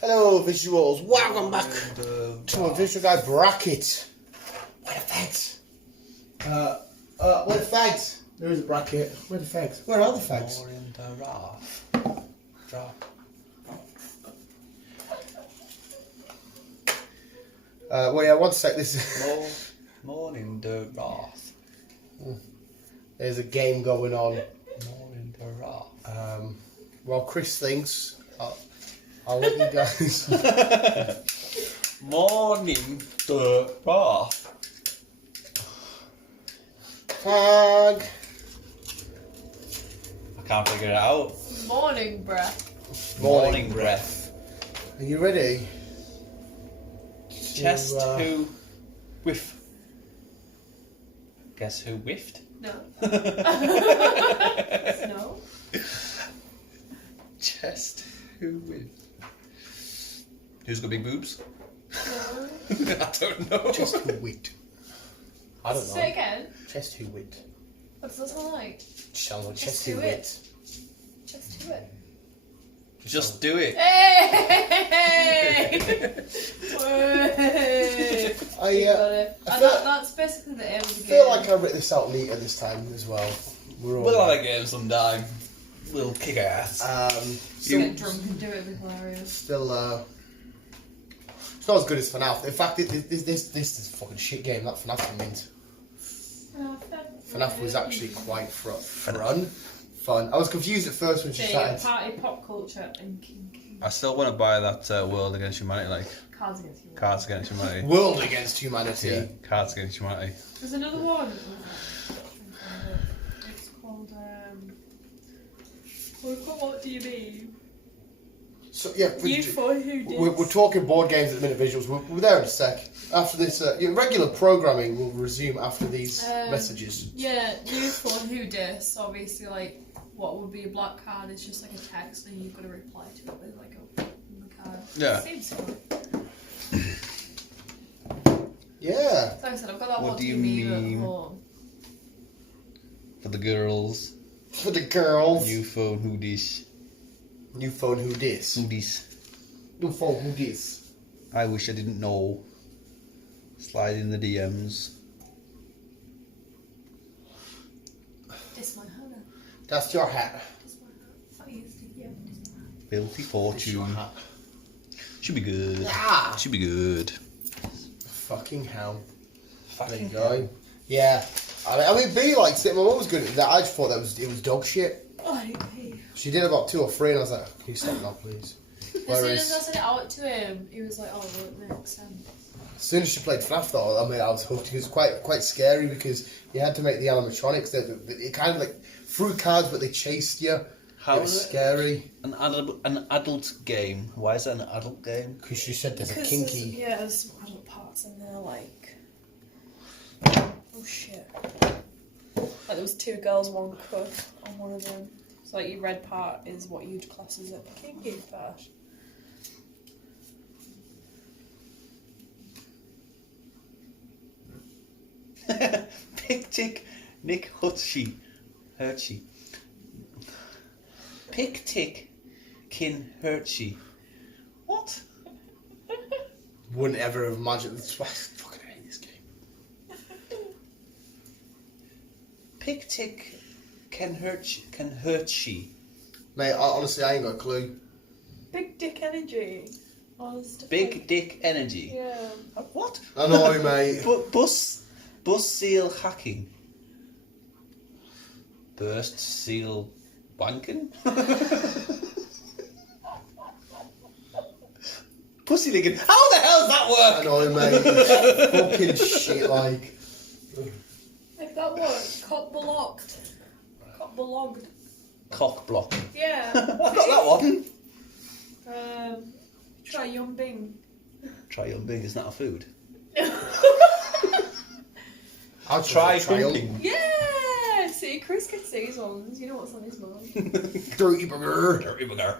Hello visuals, welcome back to a Visual Guide bracket. Where the fags? Where the fags? There is a bracket. Where the fags? Where are the fags? More in the Wrath. Drop. Well, yeah, 1 sec. This is. More in the Wrath. There's a game going on. More in the Wrath. While Chris thinks, I'll let you guys. Morning the Wrath. Fag. I can't figure it out. Morning breath. Morning breath. Are you ready? Chest who whiff. Guess who whiffed? No. No. Chest who whiffed. Who's got big boobs? No. I don't know. Chest who wit. I don't know. Say it again. Chest who wit. What does that sound like? Sounds like Just chest who do wit. Just do it. Just do it. Hey! I You got it. I And feel- that's basically the aim of the I game. feel like I wrote this out neater this time as well. We're all We'll have a game sometime. We'll kick ass. Just get drunk and do it, it'd be hilarious. Still, it's not as good as FNAF. In fact, this is a fucking shit game. That FNAF means FNAF was actually quite fun. I was confused at first when she started. Party, pop culture, and kinky. I still want to buy that World Against Humanity, like Cards Against Humanity. Cards Against Humanity. World Against Humanity. Yeah, Cards Against Humanity. There's another one. It's called, what do you mean? So yeah, You for who did? we're talking board games at the minute. Visuals. We're there in a sec. After this, regular programming will resume after these messages. Yeah, you for who dis. Obviously, like, what would be a black card is just like a text, and you've got to reply to it with like a card. Yeah. Seems silly. Yeah. Like I said, I've got that What what do do you you mean mean? at home. For the girls. For the girls. New phone hoodies. New phone who dis. Hoodies. New phone who dis. I wish I didn't know. Slide in the DMs. This my Hannah. That's your hat. This my hat. I used to, yeah, this my hat. Filthy That's your fortune. hat. Should be good. Ah. Should be good. Fucking hell. There you Fucking go. Yeah. I mean, B liked it. My mum was good at that. I just thought it was dog shit. Oh, I hate She did about 2 or 3, and I was like, "Can you stop now, please?" As soon Whereas, as I said it out to him, he was like, "Oh, well, it makes sense." as soon as she played FNAF, though, I mean, I was hooked. It was quite scary because you had to make the animatronics. It kind of like threw cards, but they chased you. How it was is it? scary. An adult game. Why is that an adult game? Because she said there's a Because kinky. there's some adult parts in there, like, oh shit. Like there was 2 girls, 1 cup on one of them. So like your red part is what you'd class as a kinky part. Pick Tick Nick Hutchie. Pick Tick Kin Hurchie. What? Wouldn't ever have imagined. That's why I fucking hate this game. Pick Tick Ken Hurchie. Mate, honestly, I ain't got a clue. Big dick energy. Honest. Big Dick Energy. Yeah. What? I know, mate. Bus seal hacking. Burst seal wanking. Pussy licking. How the hell does that I work? know, mate. It's fucking shit, like. Like that one, cock blocked. Cock blocked. Cock block. Yeah. I got that one. Try yumbing. Try your big. Is that a food? I'll Try trial. cooking. Yeah! See, Chris gets these ones. You know what's on his mind. Dirty burger. Dirty bugger.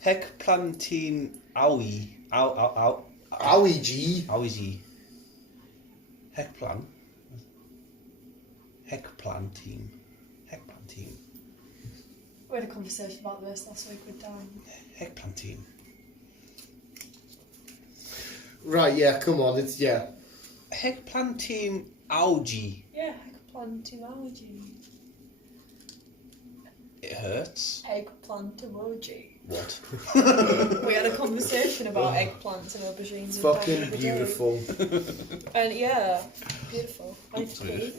Heck plantain owie. Owie G. Owie. Heck plan. Eggplant team. Eggplant team. We had a conversation about this last week with Dan. Eggplant team. Right, yeah, come on, it's, yeah. Eggplant team algae. Yeah, eggplant emoji. It hurts. Eggplant emoji. What? We had a conversation about eggplants and aubergines. It's and Dan fucking the other day. beautiful. And yeah, beautiful. I need to pee.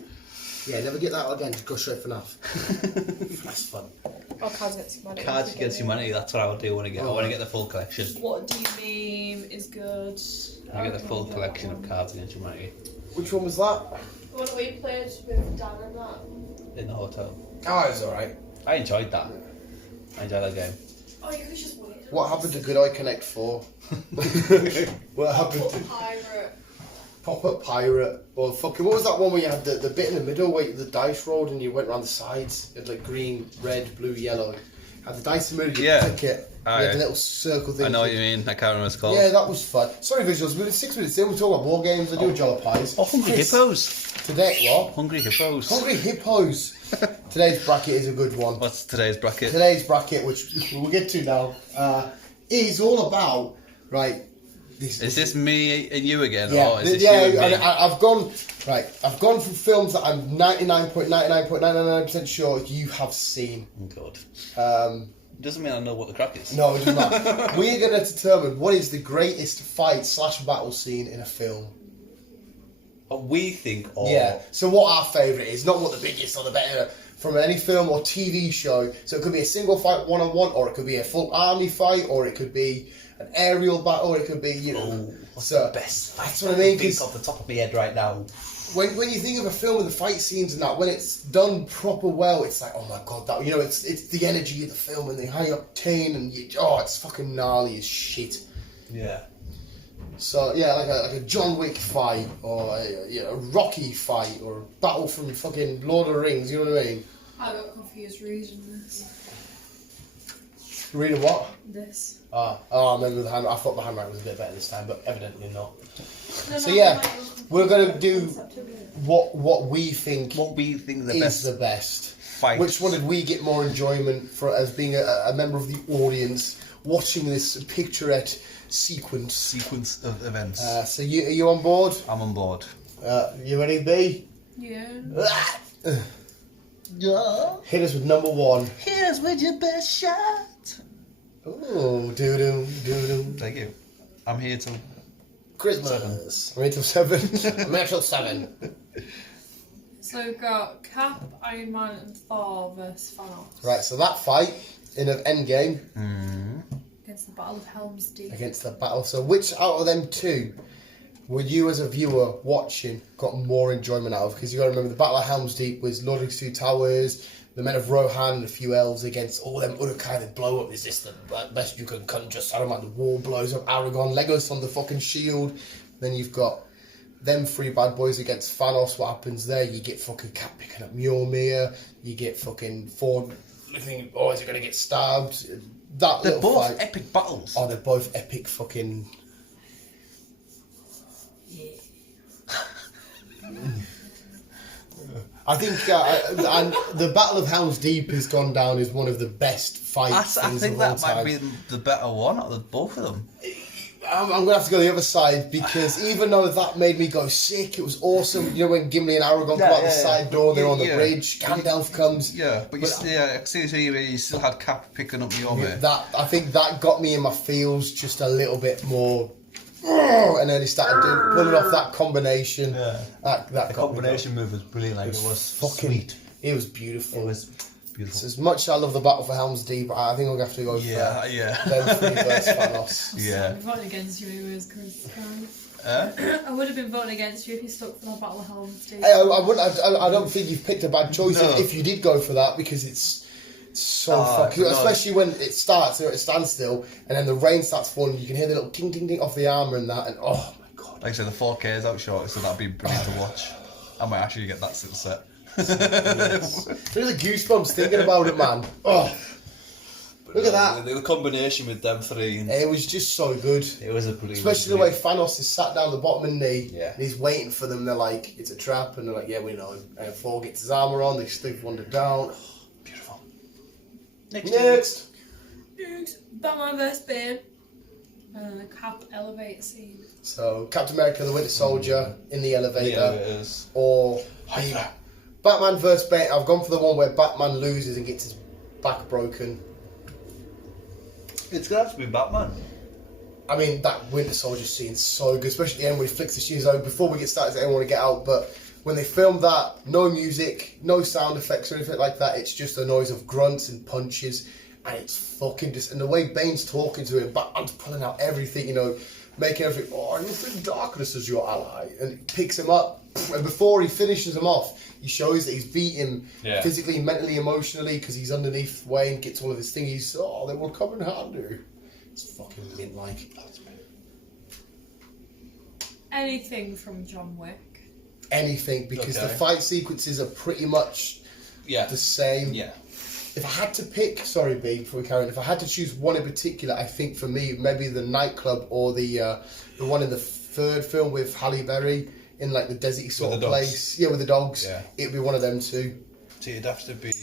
Yeah, never get that again, just go straight for FNAF. That's fun. Oh, Cards Against Humanity. Cards Against Humanity, that's what I would do when I get. I want to get the full collection. What Do You Meme is good. I get the full collection of Cards Against Humanity Which one was that? The one that we played with Dan and that. in the hotel. Oh, it was alright. I enjoyed that. I enjoyed that game. Oh, you could just wait. What happened to Good Eye Connect 4? What happened to Pirate. Pop-Up Pirate? Or fucking, what was that one where you had the bit in the middle where the dice rolled and you went around the sides? You had like green, red, blue, yellow. Had the dice in the middle, you Yeah. click it. You had the little circle thing. I know what you mean. I can't remember what it's called. Yeah, that was fun. Sorry, visuals. We're 6 minutes in. We're talking about war games. I do a Jolly Pies. Oh, Hungry Chris, Hippos. Today, what? Hungry Hippos. Hungry Hippos. Today's bracket is a good one. What's today's bracket? Today's bracket, which we'll get to now, is all about, right, Is this me and you again? yeah, Or is this yeah, you and me? I've gone from films that I'm 99.99.99% sure you have seen. Oh, God. Doesn't mean I know what the crack is. No, it does not. We're going to determine what is the greatest fight/battle scene in a film. What we think of. Yeah, so what our favourite is, not what the biggest or the better from any film or TV show. So it could be a single fight one-on-one, or it could be a full army fight, or it could be an aerial battle, or it could be, you know. The best fight that's what I mean, think 'cause off the top of my head right now. when you think of a film with the fight scenes and that, when it's done proper well, it's like, oh my god, that, you know, it's the energy of the film and the high octane and it's fucking gnarly as shit. Yeah. So yeah, like a John Wick fight, or a Rocky fight, or a battle from fucking Lord of the Rings. You know what I mean? I got confused reading this. Reading what? This. I remember the hand. I thought the handwriting was a bit better this time, but evidently not. So yeah, we're gonna do what we think What we think the is best the best. fight. Which one did we get more enjoyment for as being a member of the audience watching this picturette sequence? sequence of events? So are you on board? I'm on board. You ready, B? Yeah. Yeah. Hit us with number one. Here's with your best shot. Oh, doo-doo, doo-doo. Thank you. I'm here till Christmas. I'm here till 7. I'm here till 7. So we've got Cap, Iron Man, and Thor versus Thanos. Right, so that fight in an Endgame Against the Battle of Helm's Deep. against the battle. So which out of them two would you as a viewer watching got more enjoyment out of? Because you got to remember the Battle of Helm's Deep was Lord of the Two Towers, the Men of Rohan and a few elves against all them other kind of blow up. Is this the best you can conjure? Saruman, the wall blows up, Aragorn, Legolas on the fucking shield. Then you've got them three bad boys against Thanos. What happens there? You get fucking Cap picking up Mjolnir. You get fucking Thor looking, oh, is he going to get stabbed? That They're little both fight. epic battles. Oh, they're both epic fucking... I think and the Battle of Helm's Deep has gone down as one of the best fights I things think of all that might time. be the better one out of both of them. I'm going to have to go the other side because even though that made me go sick, it was awesome. You know when Gimli and Aragorn come out the side door, they're on the bridge, Gandalf comes. Yeah, but I see you still had Cap picking up Mjolnir. That I think that got me in my feels just a little bit more. And then he started pulling off that combination. Yeah. That The combination move was brilliant. Like it was fucking. sweet. It was beautiful. It was So beautiful. as much as I love the Battle for Helm's Deep, I think I'm going to have to go for them three versus Thanos. Yeah. I'm voting against you anyways, because Eh? I would have been voting against you if you stuck for the Battle of Helm's Deep. Hey, I don't think you've picked a bad choice No. if you did go for that because it's so fucking... no. Especially when it starts, at a standstill, and then the rain starts falling, you can hear the little ting ting ting off the armour and that, and oh my god. Like I said, the 4K is out short, so that'd be brilliant to watch. I might actually get that set. There's the goosebumps thinking about it, man. Oh. Look at that. The combination with them three. And It was just so good. it was a brilliant. Especially the way Thanos is sat down at the bottom of the knee. Yeah. And he's waiting for them. They're like, it's a trap. And they're like, yeah, we know. And Thor gets his armour on. They stick one down. Beautiful. Next. Batman vs Bane. Cap elevator scene. So, Captain America, the Winter Soldier in the elevator. Yeah, it is. Or Batman vs Bane. I've gone for the one where Batman loses and gets his back broken. It's gonna have to be Batman. I mean, that Winter Soldier scene's so good, especially at the end when he flicks the shoes over. Before we get started, I don't want to get out, but when they filmed that, no music, no sound effects or anything like that, it's just a noise of grunts and punches, and it's fucking just... And the way Bane's talking to him, Batman's pulling out everything, you know, making everything, oh, you think darkness is your ally, and he picks him up, and before he finishes him off, he shows that he's beat him physically, mentally, emotionally, because he's underneath Wayne, gets all of his thingies, oh, they will come in handy. It's fucking mint-like. Anything from John Wick. Anything, because the Okay. fight sequences are pretty much the same. Yeah. If I had to pick, sorry B, before we carry on, if I had to choose one in particular, I think for me, maybe the nightclub or the one in the third film with Halle Berry in like the deserty sort With of the dogs. place. Yeah, with the dogs. Yeah. It'd be one of them two. So you'd have to be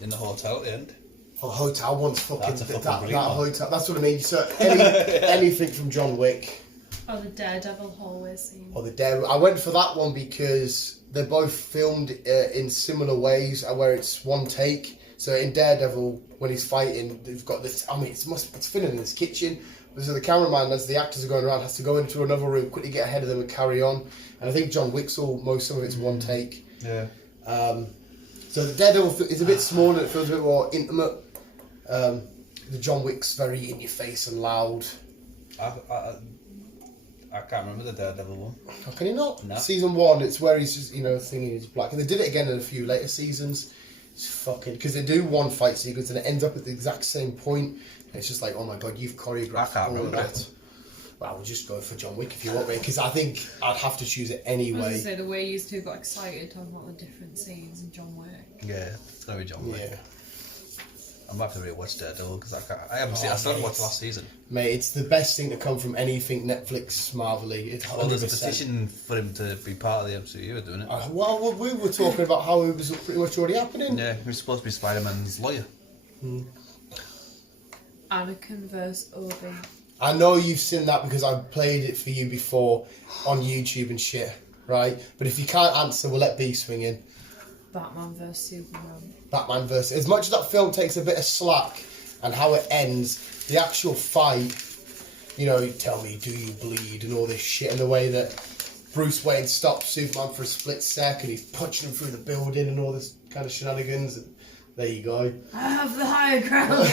in the hotel at the end. Oh, hotel one's fucking, That's a that fucking brilliant one. hotel. That's what I mean. So anything from John Wick. Or the Daredevil hallway scene. Or the Dare. I went for that one because they're both filmed in similar ways, where it's one take. So in Daredevil, when he's fighting, they've got this. I mean, it's filming in this kitchen. So the cameraman, as the actors are going around, has to go into another room, quickly get ahead of them, and carry on. And I think John Wick's some of it's one take. Yeah. So the Daredevil is a bit smaller. It feels a bit more intimate. The John Wick's very in your face and loud. I can't remember the Daredevil one. How can you not? No. Season 1, it's where he's just, singing his black. And they did it again in a few later seasons. It's fucking... Because they do one fight sequence and it ends up at the exact same point. And it's just like, oh my god, you've choreographed I can't all of remember that. it. Well, we'll just go for John Wick if you want me. Because I think I'd have to choose it I was anyway. going to say, the way you two got excited talking about the different scenes in John Wick. Yeah, it's gonna be John Wick. Yeah. I'm about to rewatch Daredevil because I haven't seen. I still haven't watched last season. Mate, it's the best thing to come from anything Netflix Marvel-y. It's 100%. Well, there's a petition for him to be part of the MCU, doing it. Well, we were talking about how it was pretty much already happening. Yeah, he was supposed to be Spider-Man's lawyer. Anakin vs Obi. I know you've seen that because I played it for you before on YouTube and shit, right? But if you can't answer, we'll let B swing in. Batman vs Superman. Batman versus... As much as that film takes a bit of slack and how it ends, the actual fight, you tell me, do you bleed and all this shit, and the way that Bruce Wayne stops Superman for a split second, he's punching him through the building and all this kind of shenanigans. And there you go. I have the higher ground.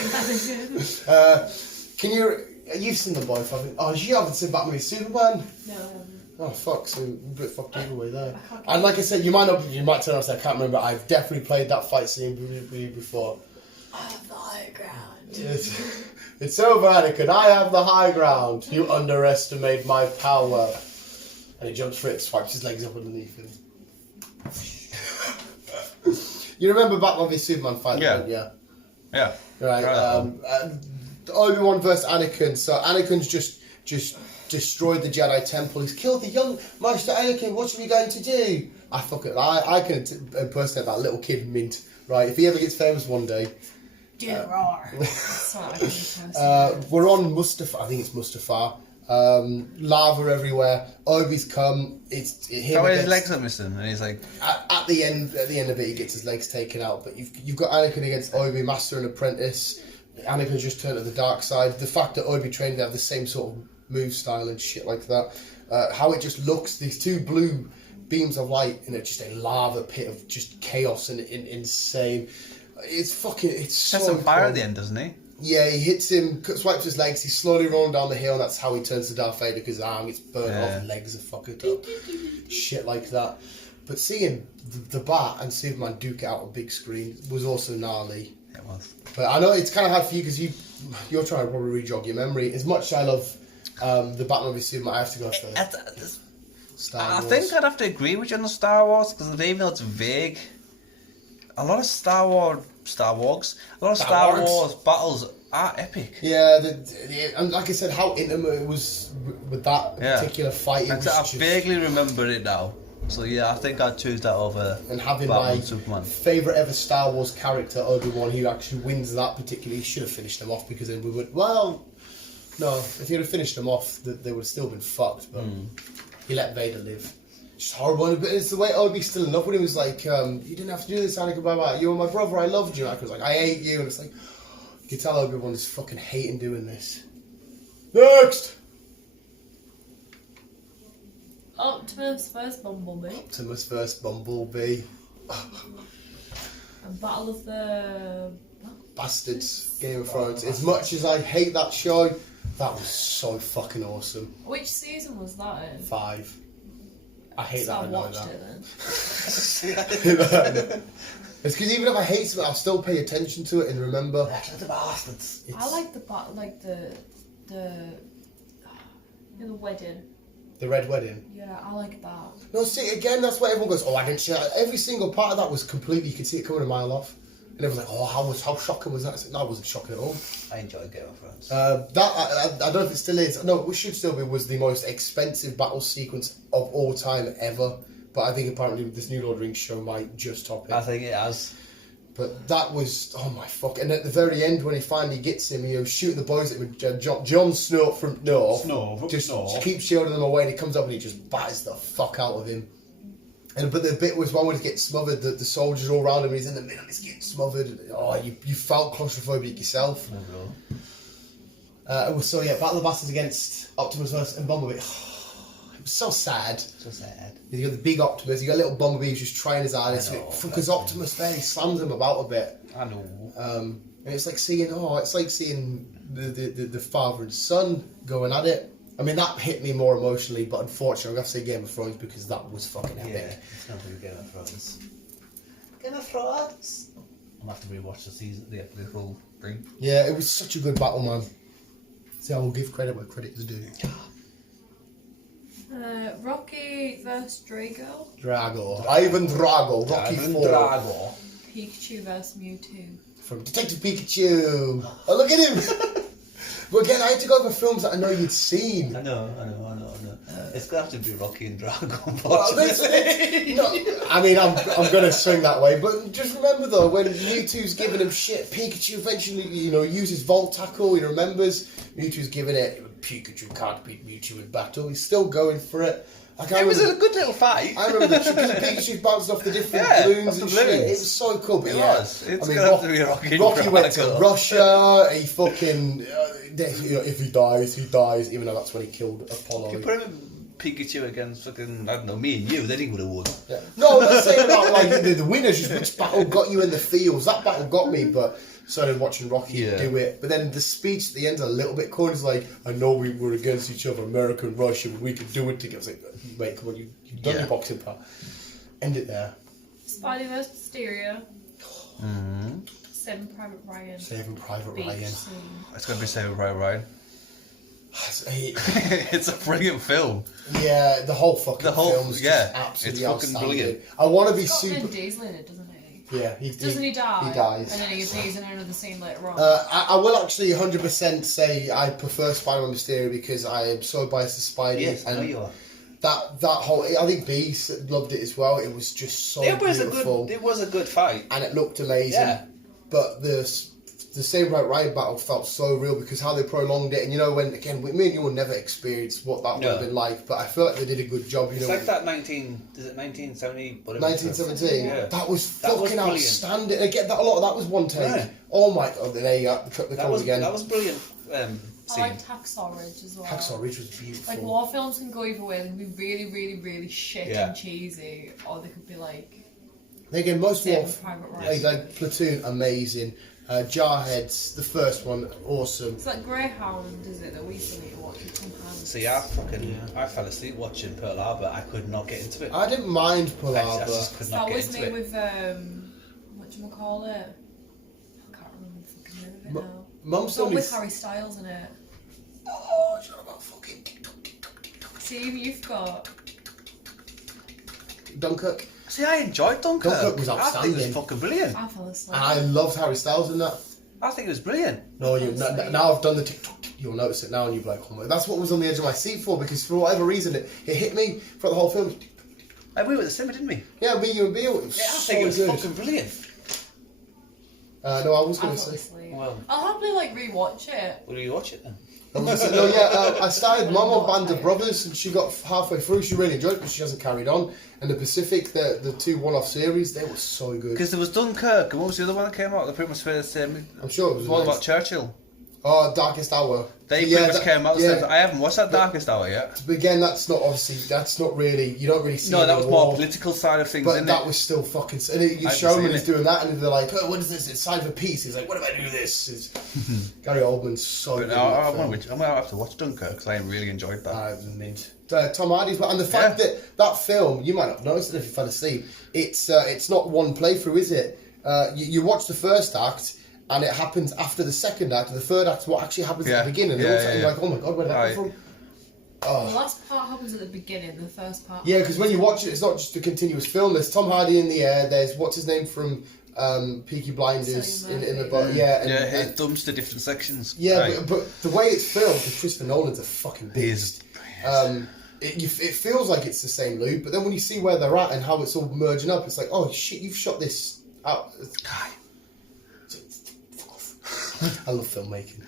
You've seen them both, haven't you? Oh, you haven't seen Batman v Superman? No, I haven't. Oh fuck! So we're a bit fucked either way there. And like I said, you might turn around and say I can't remember. I've definitely played that fight scene with you before. I have the higher ground. It's over, Anakin. I have the high ground. You underestimate my power. And he jumps for it, swipes his legs up underneath him. You remember Batman v Superman fight? Yeah. Don't you? Yeah. Right. Obi-Wan versus Anakin. So Anakin's just destroyed the Jedi Temple. He's killed the young Master Anakin. What are we going to do? I can impersonate that little kid mint. Right. If he ever gets famous one day. Roar. We're on Mustafar. I think it's Mustafar. Lava everywhere. Obi's come. It's him. How are his legs are missing? And he's like, at the end of it, he gets his legs taken out. But you've got Anakin against Obi, Master and Apprentice. Anakin just turned to the dark side. The fact that Obi trained to have the same sort of move style and shit like that. How it just looks. These two blue beams of light in just a lava pit of just chaos and insane. It's fucking. It's sets so on fire cool. at the end, doesn't he? Yeah, he hits him, swipes his legs, he's slowly rolling down the hill, and that's how he turns to Darth Vader, because his arm gets burnt off and legs are fucking up. Shit like that. But seeing the Bat and Superman duke it out on big screen was also gnarly. It was. But I know it's kind of hard for you, because you're trying to probably re-jog your memory. As much as I love the Batman v Superman, I have to go for Star Wars. I think I'd have to agree with you on the Star Wars, because even though it's vague, a lot of Star Wars battles are epic. Yeah, and like I said, how intimate it was with that particular fight. It was I just, vaguely remember it now. So yeah, I think I'd choose that over and having Batman my Superman. favourite ever Star Wars character, Obi-Wan, who actually wins that particular, he should have finished them off, because then we would, well, no, if he would have finished them off, they would have still been fucked, but he let Vader live. Just horrible, but it's the way Obi's still in love with him. He was like, you didn't have to do this, Anakin, bye-bye. You were my brother, I loved you. Anakin was like, I hate you, and it's like, you can tell Obi-Wan is fucking hating doing this. Next! Optimus vs Bumblebee. Optimus vs Bumblebee. And Battle of the Bastards, Game of Thrones. As much as I hate that show, that was so fucking awesome. Which season was that in? 5. I hate So that. I I know watched that. it then. It's because even if I hate something, I'll still pay attention to it and remember. The bastards. I like the the wedding. The Red Wedding. Yeah, I like that. No, see, again, that's why everyone goes, oh, I didn't see that. Every single part of that was completely, you could see it coming a mile off. And everyone's like, oh, how shocking was that? I said, no, it wasn't shocking at all. I enjoyed Game of Thrones. That, I don't know if it still is. No, it should still be, was the most expensive battle sequence of all time ever. But I think apparently this new Lord of the Rings show might just top it. I think it has. But that was, oh my fuck. And at the very end, when he finally gets him, shooting the boys at him, Jon Snow from North. Just keeps shielding them away, and he comes up and he just batters the fuck out of him. But the bit was one where he gets smothered, the soldiers all around him, he's in the middle, he's getting smothered. Oh, you felt claustrophobic yourself. So yeah, Battle of the Bastards against Optimus Verse and Bumblebee. It was so sad. So sad. You got the big Optimus, you got little Bumblebee who's just trying his hardest. Because Optimus there, he slams him about a bit. I know. And it's like seeing, the father and son going at it. I mean, that hit me more emotionally, but unfortunately, I'm going to say Game of Thrones because that was fucking epic. Yeah, it's going to be Game of Thrones. Game of Thrones. I'll have to rewatch the whole thing. Yeah, it was such a good battle, man. See, I will give credit where credit is due. Rocky vs Drago. Drago. Ivan Drago. Rocky Ivan 4. Drago. Pikachu vs Mewtwo. From Detective Pikachu. Oh, look at him! But again, I had to go over films that I know you'd seen. I know. It's going to have to be Rocky and Drago, Well, unfortunately. no, I mean, I'm going to swing that way, but just remember though, when Mewtwo's giving him shit, Pikachu eventually, uses Volt Tackle, he remembers, Mewtwo's giving it, Pikachu can't beat Mewtwo in battle, he's still going for it. It was a good little fight. I remember Pikachu bounced off the different balloons and shit. It was so cool. But It yeah, was. It's I mean, going to have to be Rocky and Rocky went to Drago. Russia. He fucking if he dies, he dies. Even though that's when he killed Apollo. You put him in Pikachu against fucking, I don't know, me and you, then he would have won. Yeah. No, I'm not saying about like the winners. Just which battle got you in the feels. That battle got me, but started watching Rocky do it. But then the speech at the end is a little bit corny. It's like, I know we were against each other, America and Russia, but we could do it together. It's like, wait, come on, you've done your boxing part. End it there. Spidey vs Mysterio. Mm-hmm. Saving Private Ryan. Saving Private Beach Ryan. scene. It's going to be Saving Private Ryan. He- It's a brilliant film. Yeah, the whole fucking film's yeah, just absolutely it's fucking outstanding. brilliant. I want to be He's got super. Vin Diesel in it, doesn't he? Yeah, Doesn't he die? He dies. And then he's in another scene later on. I will actually 100% say I prefer Spider-Man Mysterio because I am so biased to Spidey. Yes, I know and you are. that whole, I think B loved it as well. It was just so beautiful. It was a good fight. And it looked amazing. Yeah. But the Saving Private Ryan battle felt so real because how they prolonged it, and when again me and you will never experience what that would have been like, but I feel like they did a good job. It's like that 1970? 1917. Yeah. That was That was fucking brilliant. outstanding. Again, a lot of that was one take. Yeah. Oh my god! There you go. The That was again. That was brilliant. I Scene. like Hacksaw Ridge as well. Hacksaw Ridge was beautiful. Like war films can go either way. They can be really, really, really shit Yeah. and cheesy, or they could be like Again, most war, Saving Private Ryan. like Platoon, amazing. Jarheads, the first one, awesome. It's like Greyhound, is it, that we used to need to watch with Tom Hanks? See, I fell asleep watching Pearl Harbor. I could not get into it. I didn't mind Pearl I Harbor. just could not That get was into me it. with whatchamacallit? I can't remember the fucking name of it now. Mum's It's not only. with Harry Styles in it. Oh, it's not about fucking TikTok. See, you've got Dunkirk. See, I enjoyed Dunkirk. Dunkirk was I think it outstanding. was fucking brilliant. I fell asleep. And I loved Harry Styles in that. I think it was brilliant. No, now I've done the TikTok, you'll notice it now and you'll be like, oh my, that's what was on the edge of my seat for, because for whatever reason it hit me throughout the whole film. And we were at the cinema, didn't we? Yeah, me, you and Bill. It was Yeah, I so think it was good. fucking brilliant. No, I was I going fell to say. asleep. Well, I'll happily like rewatch it. will you watch it then? I started Mom on Band of Brothers and she got halfway through. She really enjoyed it, but she hasn't carried on. And the Pacific, the two one-off series, they were so good. Because there was Dunkirk, and what was the other one that came out? They pretty much the same. I'm sure it was What nice. about Churchill? Oh, Darkest Hour. They Yeah, pretty much came out the same yeah. time. I haven't watched that Darkest Hour yet. But again, that's not really. You don't really see. No, it that in was the more war. political side of things, But isn't that it? was still fucking. And your I haven't showman seen is it. doing that, and they're like, "Oh, what is this? It's Sign for Peace." He's like, "What if I do this?" It's, Gary Oldman's so But good. no, in that I film. want to. I'm gonna have to watch Dunkirk because I really enjoyed that. Mint. Tom Hardy's, and the fact that that film, you might not notice it if you fell asleep. It's not one playthrough, is it? You watch the first act. And it happens after the second act. The third act is what actually happens at the beginning. And you're like, oh my god, where did that come from? The last part happens at the beginning, the first part. Yeah, because when you watch it, it's not just a continuous film. There's Tom Hardy in the air. There's what's his name from Peaky Blinders Cillian in the Murphy. boat. Yeah, and, It thumbs to different sections. yeah, Right. but the way it's filmed, because Christopher Nolan's a fucking He is beast. It feels like it's the same loop, but then when you see where they're at and how it's all merging up, it's like, oh shit, you've shot this out. Guy. I love filmmaking.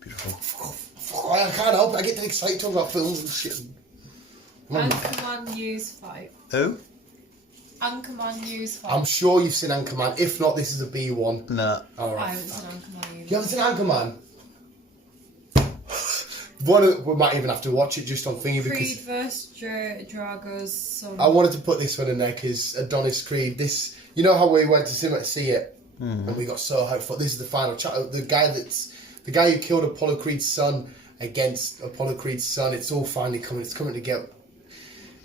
Beautiful. I can't help it. I get excited talking about films and shit. Anchorman News Fight. Who? Anchorman News Fight. I'm sure you've seen Anchorman. If not, this is a B1. No. I Alright. haven't seen Anchorman either. You haven't seen Anchorman? We might even have to watch it just on thingy Creed because vs. Drago's son. I wanted to put this one in there because Adonis Creed. This, you know how we went to cinema to see it and we got so hyped for it. This is the final chapter. The guy who killed Apollo Creed's son against Apollo Creed's son. It's all finally coming. It's coming together.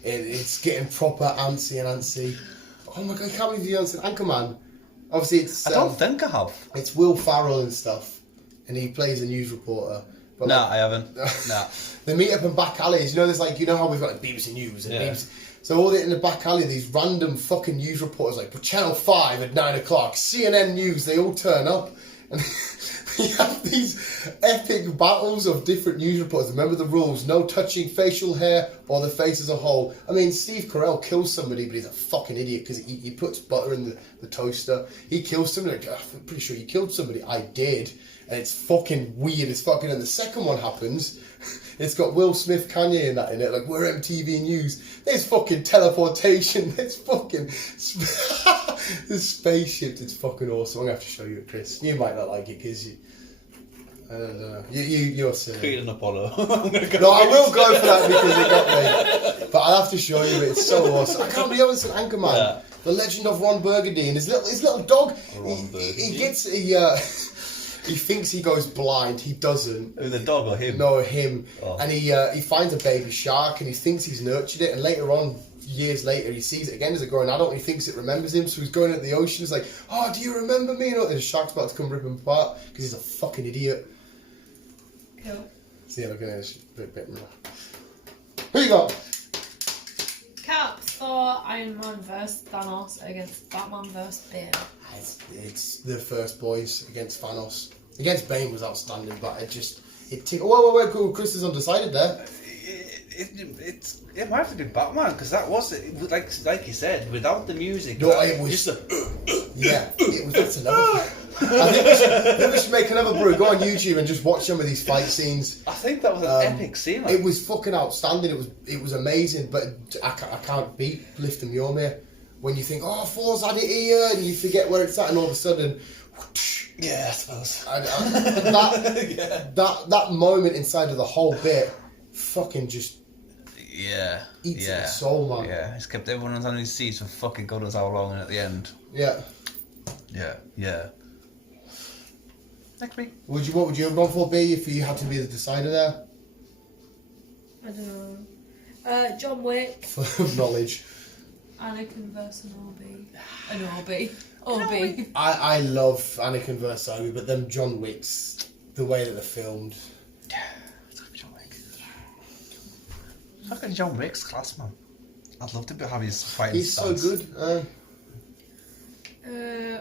It's getting proper antsy. Oh my god! I can't believe you haven't seen Anchorman. Obviously, it's I don't think I have. it's Will Farrell and stuff, and he plays a news reporter. But No, like, I haven't. No. they meet up in back alleys. You know, there's like, you know how we've got like BBC News and Yeah. BBC. So all in the back alley, these random fucking news reporters, like Channel 5 at 9 o'clock, CNN News, they all turn up. And you have these epic battles of different news reporters. Remember the rules, no touching facial hair or the face as a whole. I mean, Steve Carell kills somebody, but he's a fucking idiot because he puts butter in the toaster. He kills somebody, like, I'm pretty sure you killed somebody. I did. And it's fucking weird as fucking. And the second one happens, it's got Will Smith, Kanye in that in it. Like, we're MTV News. There's fucking teleportation. There's fucking there's spaceships. It's fucking awesome. I'm gonna have to show you it, Chris. You might not like it because you. I don't know. You're silly. Creed and Apollo. I'm gonna go. No, I will go for that because it got me. But I'll have to show you it. It's so awesome. I can't believe you haven't seen Anchorman. Yeah. The Legend of Ron Burgundy and his little dog. Ron Burgundy. He thinks he goes blind. He doesn't. Who, the dog or him? No, him. Oh. And he finds a baby shark and he thinks he's nurtured it. And later on, years later, he sees it again as a grown adult and he thinks it remembers him. So he's going into the ocean. He's like, "Oh, do you remember me?" And the shark's about to come rip him apart because he's a fucking idiot. Cool. See, look at this. Bit more. Who you got? Cap, Thor, Iron Man vs. Thanos against Batman vs. Bane. It's the first boys against Thanos. Against Bane was outstanding, but wait, cool. Chris is undecided there. It might have been Batman because that was it. Like you said, without the music. No, it was just a. Yeah, it was. That's another thing. I think we should make another brew. Go on YouTube and just watch some of these fight scenes. I think that was an epic scene. It was fucking outstanding. It was amazing, but I can't beat Lift and Mjolnir. When you think, oh, Thor's had it here, and you forget where it's at, and all of a sudden, whoosh, Yeah, I suppose. that moment inside of the whole bit, fucking just Yeah. eats yeah. at the soul, man. Yeah, it's kept everyone on his seats for fucking God knows how long, and at the end. Yeah. Yeah. Next week. What would your run for be if you had to be the decider there? I don't know. John Wick, For knowledge. Anakin vs. Obi. I love Anakin vs. Obi, but them John Wicks, the way that they're filmed. Yeah, it's gotta be John Wick. Fucking John Wick's class, man. I'd love to have his fighting He's so stance. good.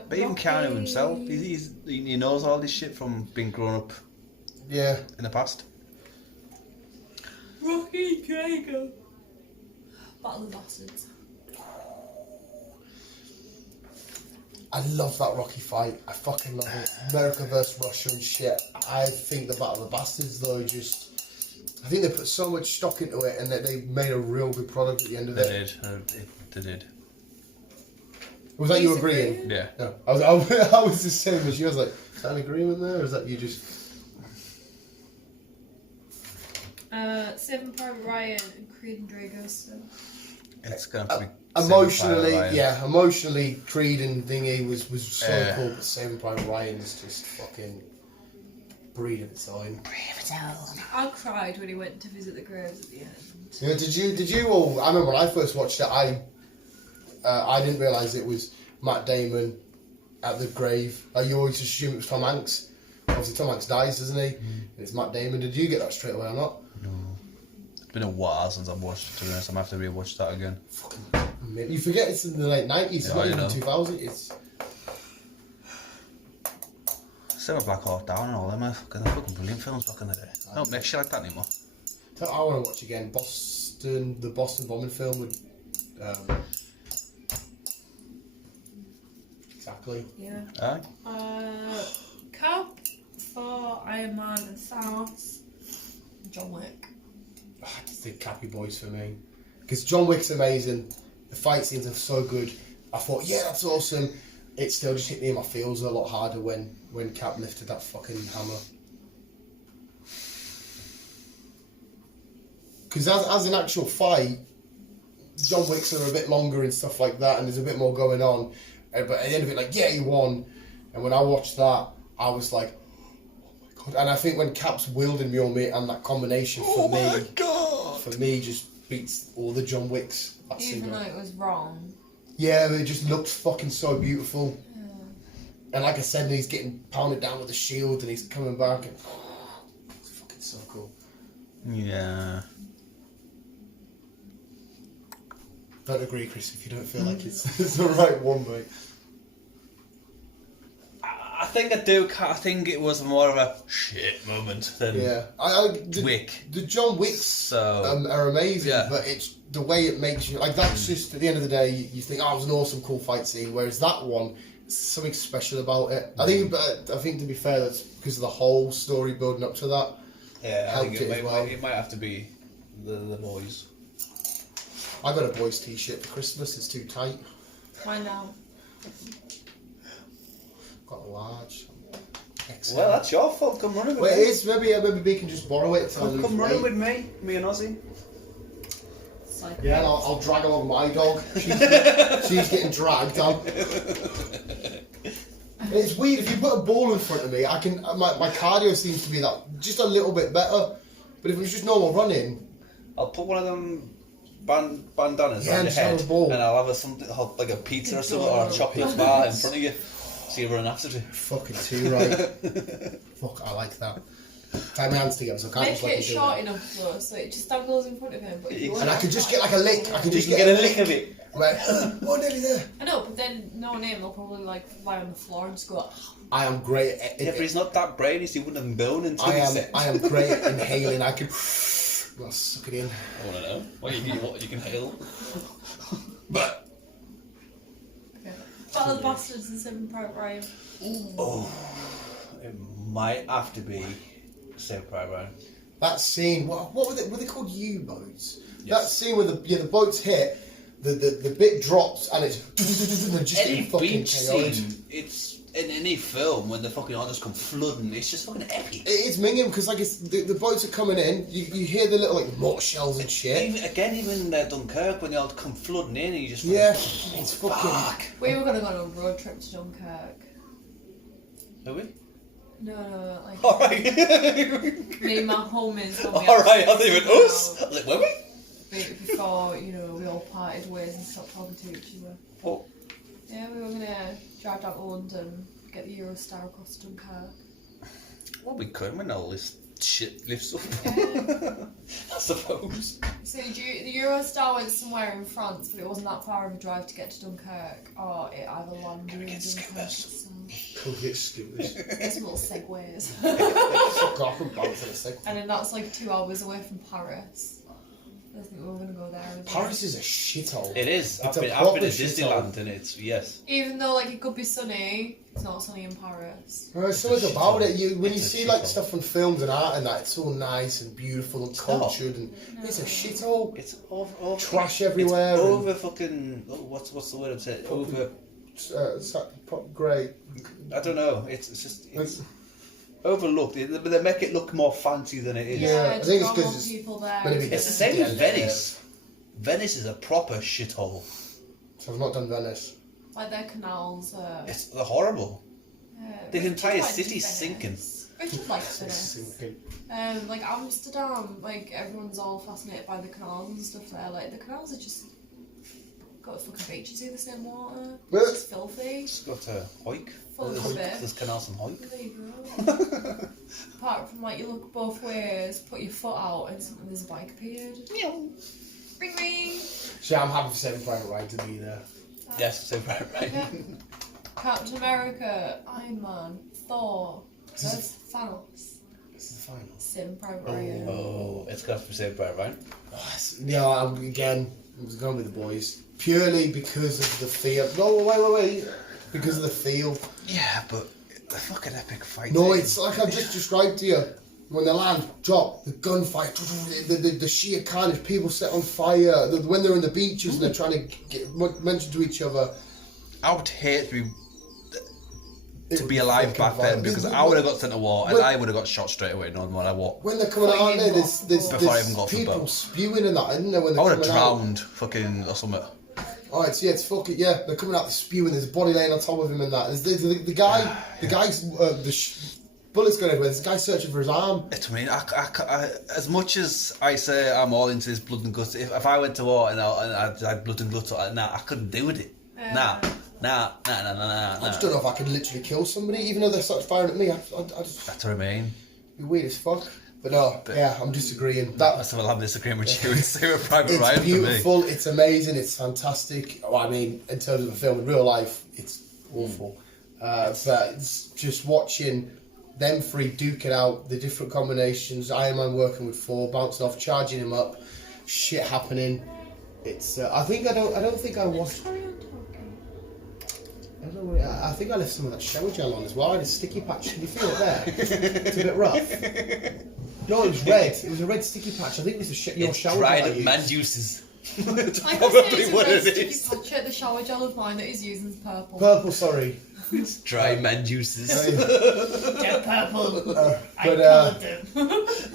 But even Keanu Rocky- himself, he knows all this shit from being grown up Yeah. in the past. Rocky Drago. Battle of the Bastards. I love that Rocky fight. I fucking love it. America versus Russia and shit. I think the Battle of the Bastards, though, I think they put so much stock into it and that they made a real good product at the end of it. They did. Was that you He's agreeing? Yeah. No. I was the same as you. I was like, is that an agreement there? Or is that you just... Saving Private Ryan and Creed and Drago. So. It's going to be Emotionally, Creed and Thingy was so cool, but Saving Private Ryan is just fucking breed of its own. I cried when he went to visit the graves at the end. Yeah, did you all? I remember when I first watched it, I didn't realise it was Matt Damon at the grave. You always assume it was Tom Hanks. Obviously, Tom Hanks dies, doesn't he? And it's Matt Damon. Did you get that straight away or not? No. It's been a while since I've watched it, to be honest. I'm going to have to rewatch that again. Man, you forget it's in the late 90s, it's Yeah, not I even know. 2000. It's Same with Black Hawk Down and all them. They're fucking brilliant films back in the day. I don't make shit like that anymore. I want to watch again. The Boston bombing film with. Exactly. Yeah. Aye. Cap for Iron Man and Thanos. John Wick. It's the Cappy Boys for me. Because John Wick's amazing. The fight scenes are so good. I thought, yeah, that's awesome. It still just hit me in my feels a lot harder when Cap lifted that fucking hammer. Because as an actual fight, John Wick's are a bit longer and stuff like that, and there's a bit more going on. But at the end of it, like, yeah, he won. And when I watched that, I was like, oh my god. And I think when Cap's wielding Mjolnir and that combination for me just beats all the John Wicks. That Even single. though it was wrong. Yeah, but it just looked fucking so beautiful. And like I said, he's getting pounded down with the shield and he's coming back and it's fucking so cool. Yeah. Don't agree, Chris, if you don't feel like it's the right one, mate. I think I do. I think it was more of a shit moment than Yeah. Wick. The John Wicks So are amazing, yeah. but it's the way it makes you, like that's just, at the end of the day, you think, oh, it was an awesome, cool fight scene, whereas that one, there's something special about it. I think to be fair, that's because of the whole story building up to that. yeah, I think helped it as well. it might have to be the boys. I got a boys t-shirt for Christmas, it's too tight. Mine now. Got a large. XL. Well, that's your fault. Come running with Well, it me. is. Maybe B can just borrow it. Come running with me and Ozzy. Psycho. Yeah, and I'll drag along my dog. She's getting dragged. And it's weird, if you put a ball in front of me, I can. My cardio seems to be that just a little bit better. But if it was just normal running, I'll put one of them bandanas Yeah, around and your show head, the ball. and I'll have something like a pizza or something or a chocolate bar in front of you, so you're running after it. fucking too right. Fuck, I like that. Tie my hands together so I can't Make just let it you do short that. enough though, so it just dangles in front of him. But if you And I want could to just get like a lick. I could You just can get get a lick of it. Right. Oh, nearly there. I know, but then no name, they'll probably like lie on the floor and just go. I am great at Yeah, but he's not that brainy, so he wouldn't have been blown until I he am. said. I am great at inhaling. I can. Well, suck it in. I want to know. What you can hail. But Battle of the Bastards and Saving Private Ryan. Oh, it might have to be Saving Private Ryan. that scene. What were they? Were they called U-boats? That Yes. scene where the boats hit. The bit drops and it's just Any getting fucking beach chaotic. scene, it's in any film when the fucking others come flooding. It's just fucking epic. It is minging because like it's, the boats are coming in. You hear the little like mortar shells and shit. Even Dunkirk when they all come flooding in, and you just Yeah, fucking, it's fucking. We were gonna go on a road trip to Dunkirk. Are we? No, like All right. me and my homies. when we All right. I actually thought you meant went us. I out was like, were we? Before we all parted ways and stopped talking to each other. What? Yeah, we were gonna drive down to London, get the Eurostar across to Dunkirk. Well, we could. We're not all this shit lifts up. Yeah. I suppose. So the Eurostar went somewhere in France, but it wasn't that far of a drive to get to Dunkirk, or it either landed in get Dunkirk scooters? itself. Cool, get scooters. There's little segways. Fuck off and bounce in a second. And then that's like 2 hours away from Paris. I think we were going to go there as well. Paris is a shithole. It is. It's I've been a to proper Disneyland and it's, yes. Even though like it could be sunny, it's not sunny in Paris. There's something about it. When you It's a see like shithole. stuff on films and art and that, it's all nice and beautiful and It's not. cultured, and it's a shithole. It's over Trash everywhere It's and- over fucking. What's the word I'm saying? Over. Great. I don't know. It's just overlooked. They make it look more fancy than it is. Yeah, I to think it's draw 'cause more it's people there. maybe It's the isn't same it? as Venice. Venice is a proper shithole. So I've not done Venice. Like their canals. They're horrible. The Richard entire liked city's Venice. sinking. Richard likes Venice. Sinking. Like Amsterdam, like everyone's all fascinated by the canals and stuff there. Like the canals are just got fucking beaches in the same water. Well- It's just filthy. It's got a Hoik. Full of rubbish. There's canals and Hoik. There you go. Apart from like you look both ways, put your foot out, and there's a bike appeared. Ring ring. So I'm happy for Saving Private Ryan to be there. Yes, so right. Yeah. Captain America, Iron Man, Thor, there's Thanos, This is the final. Sim Private Ryan. Oh, it's got to be Saved Private Ryan. Yeah, again, I was going with the boys. Purely because of the feel. No, wait. Because of the feel. Yeah, but the fucking epic fight. No, it's like I've just described to you. When the land drop, the gunfight, the sheer carnage, people set on fire. When they're in the beaches and they're trying to get mentioned to each other. I would hate to It be would alive fucking back then violent. because I would have got sent to war and When- I would have got shot straight away no matter what. When they're coming out, aren't they? There's Before I even got off the people boat. spewing and that, isn't there? When I they're would have coming out. drowned fucking or something. Oh, it's fucking yeah. They're coming out, they're spewing. There's a body laying on top of him and that. There's the guy's bullets going everywhere. There's a guy searching for his arm. It's I mean, I, as much as I say I'm all into this blood and guts, if I went to war and I had blood and guts, I couldn't do with it. Nah. I just don't know if I could literally kill somebody, even though they're sort of firing at me. I just That's what I mean. be weird as fuck. But no, yeah, I'm disagreeing. That's what I'm disagreeing with you. It's Saving Private It's Ryan for me. beautiful, it's amazing, it's fantastic. Well, I mean, in terms of a film, in real life, it's awful. But it's just watching them three duke it out, the different combinations, Iron Man working with Thor, bouncing off, charging him up, shit happening. It's. I think I don't think I watched. I don't know. I think I left some of that shower gel on as well. I had a sticky patch. Can you feel it there? It's a bit rough. No, it was red. It was a red sticky patch. I think it was your It's shower dried gel. I up used. man juices. That's I can probably say it's what a red it sticky is. patch at the shower gel of mine that he's using is purple. Purple, sorry. It's dry man juices. Get purple. But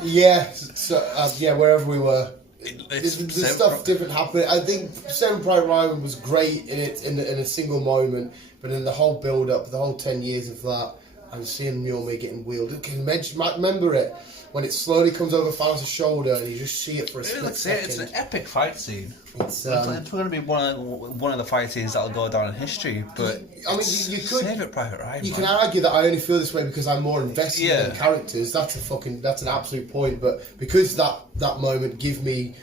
yeah, so yeah, wherever we were, It's the stuff different happened. I think Saving Private Ryan was great in it in a single moment, but in the whole build up, the whole 10 years of that, and seeing Mjolnir getting wielded. Can you remember it when it slowly comes over Thanos' shoulder and you just see it for a split Let's say second? it's an epic fight scene. It's, It's going to be one of the fight scenes that'll go down in history. But I mean, it's you could- Save It Private Ryan. You man. can argue that I only feel this way because I'm more invested Yeah. in characters. That's an absolute point. But because that moment give me,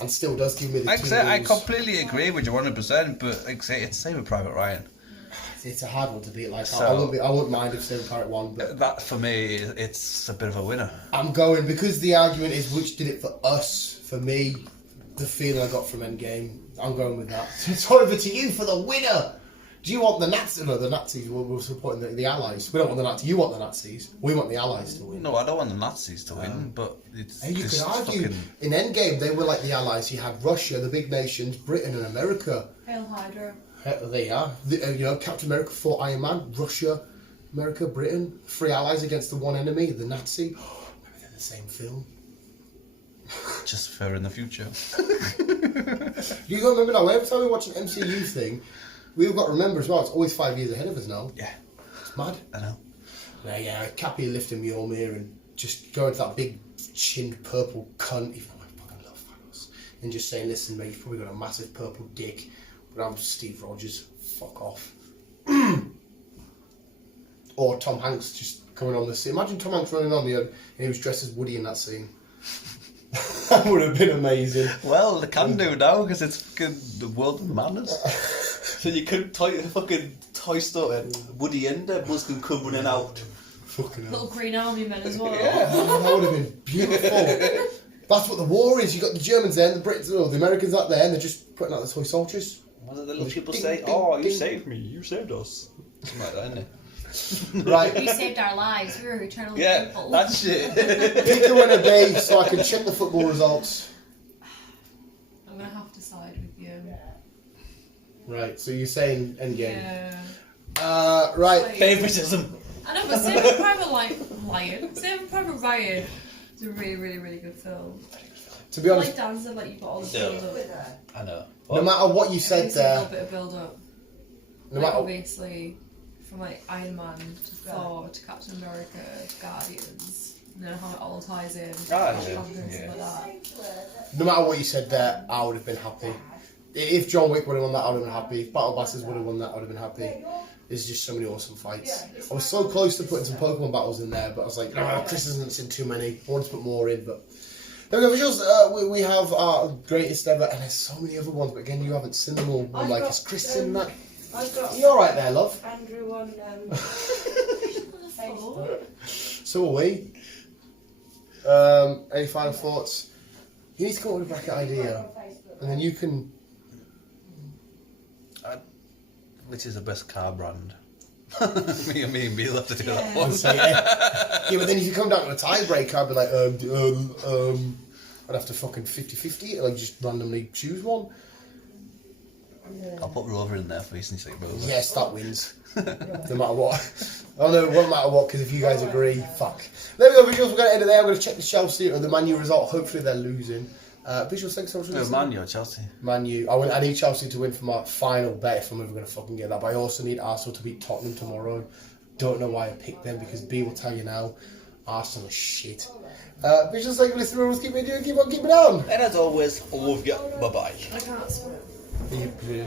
and still does give me the Like I say, I tingles, completely agree with you 100%. But like I say, it's Save It Private Ryan. it's a hard one to beat. Like So- I wouldn't mind if Saving Private won, but That for me, it's a bit of a winner. I'm going because the argument is which did it for us. For me, the feeling I got from Endgame, I'm going with that. So it's over to you for the winner. Do you want the Nazis? No, the Nazis. We're supporting the Allies. We don't want the Nazis. You want the Nazis. We want the Allies to win. No, I don't want the Nazis to win, but it's. And you it's could argue fucking- in Endgame they were like the Allies. You had Russia, the big nations, Britain, and America. Hail Hydra. They are. Captain America fought Iron Man. Russia, America, Britain. 3 allies against the one enemy, the Nazi. Maybe they're the same film. Just for in the future. You got to remember now, every time we watch an MCU thing, we've got to remember as well, it's always 5 years ahead of us now. Yeah, It's mad. I know. Yeah, Cappy lifting Mjolnir and just going to that big chinned purple cunt, even though I fucking love Thanos, and just saying, listen mate, you've probably got a massive purple dick, but I'm Steve Rogers, fuck off. Or Tom Hanks just coming on the scene. Imagine Tom Hanks running on the and he was dressed as Woody in that scene. That would have been amazing. Well, they can do now because it's fucking the world of madness. So you could fucking Toy Story, Woody and Buzz can come running out. Fucking hell. Little green army men as well. Oh, that would have been beautiful. That's what the war is. You got the Germans there, and the Brits, or the Americans out there, and they're just putting out the toy soldiers. What did the little people Ding, say? ding, Oh, you ding. saved me. You saved us. Something like that, isn't it? Right. You saved our lives. We were eternally Yeah, thankful. that's it. Pick a winner, day so I can check the football results. I'm gonna have to side with you. Right. So you're saying Endgame. Yeah. Right. Favoritism. I know, but Saving Private Ryan. Saving Private Ryan is a really, really, really good film. To be honest, Like Dan said, like you've got all the build up. I know. no matter what you said Every single there, bit of build up. no Like, matter obviously, from like Iron Man to Thor to Captain America to Guardians, you know how it all ties in. Ah, Black yeah, Panther and yeah. stuff like that. no matter what you said there, I would have been happy. If John Wick would have won that, I would have been happy. If Battle Blasters would have won that, I would have been happy. There's just so many awesome fights. I was so close to putting some Pokemon battles in there, but I was like, no, Chris hasn't seen too many. I wanted to put more in, but there we go. Visuals, we have our greatest ever, and there's so many other ones, but again, you haven't seen them all. I'm like, is Chris in that? I've got You alright there, love? Andrew on Facebook. So are we. Any final thoughts? You need to come up with a bracket idea, and then you can. Which is the best car brand? me and Bill have to do that Yeah. one. Yeah, but then if you come down to a tiebreaker, I'd be like, I'd have to fucking 50-50, like just randomly choose one. I'll put Rover in there for you since you say Rover. Yes, that wins. No matter what. Oh no, it won't matter what, because if you guys agree, fuck. There we go, visuals, we're going to end it there. I'm going to check the Chelsea or the Man U result. Hopefully they're losing. Visuals, thanks so much for No, listening. Man U or Chelsea. Man U. I need Chelsea to win for my final bet if I'm ever going to fucking get that. But I also need Arsenal to beat Tottenham tomorrow. Don't know why I picked them, because B will tell you now, Arsenal is shit. Visuals, thank you for listening. Rules, keep it doing, keep on keeping on. And as always, love you. Bye bye. I can't swim. You-